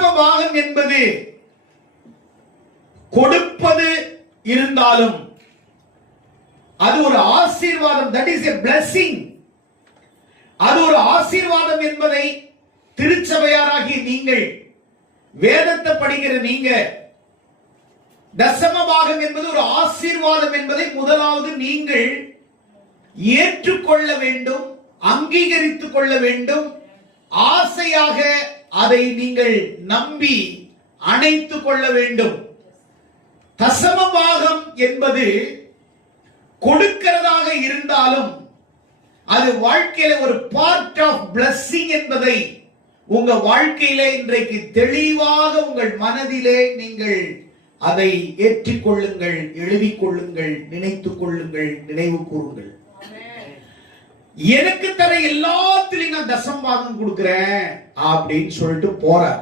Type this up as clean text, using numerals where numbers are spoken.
பாகம் என்பது கொடுப்பது இருந்தாலும் அது ஒரு ஆசீர்வாதம். That is a blessing. அது ஒரு ஆசீர்வாதம் என்பதை திருச்சபையாராகி நீங்கள், வேதத்தை படிக்கிற நீங்க, தசம பாகம் என்பது ஒரு ஆசீர்வாதம் என்பதை முதலாவது நீங்கள் ஏற்றுக்கொள்ள வேண்டும், அங்கீகரித்துக் கொள்ள வேண்டும். ஆசையாக அதை நீங்கள் நம்பி அணைத்துக் கொள்ள வேண்டும். தசம பாகம் என்பது கொடுக்கிறதாக இருந்தாலும் அது வாழ்க்கையில ஒரு பார்ட் ஆஃப் பிளெஸிங் என்பதை உங்க வாழ்க்கையிலே இன்றைக்கு தெளிவாக உங்கள் மனதிலே நீங்கள் அதை ஏற்றிக்கொள்ளுங்கள், எழுதிக் கொள்ளுங்கள், நினைத்துக் கொள்ளுங்கள், நினைவு கூறுங்கள். எனக்கு தர எல்லாத்திலையும் நான் தசமபாகம் கொடுக்கிறேன் அப்படின்னு சொல்லிட்டு போறார்.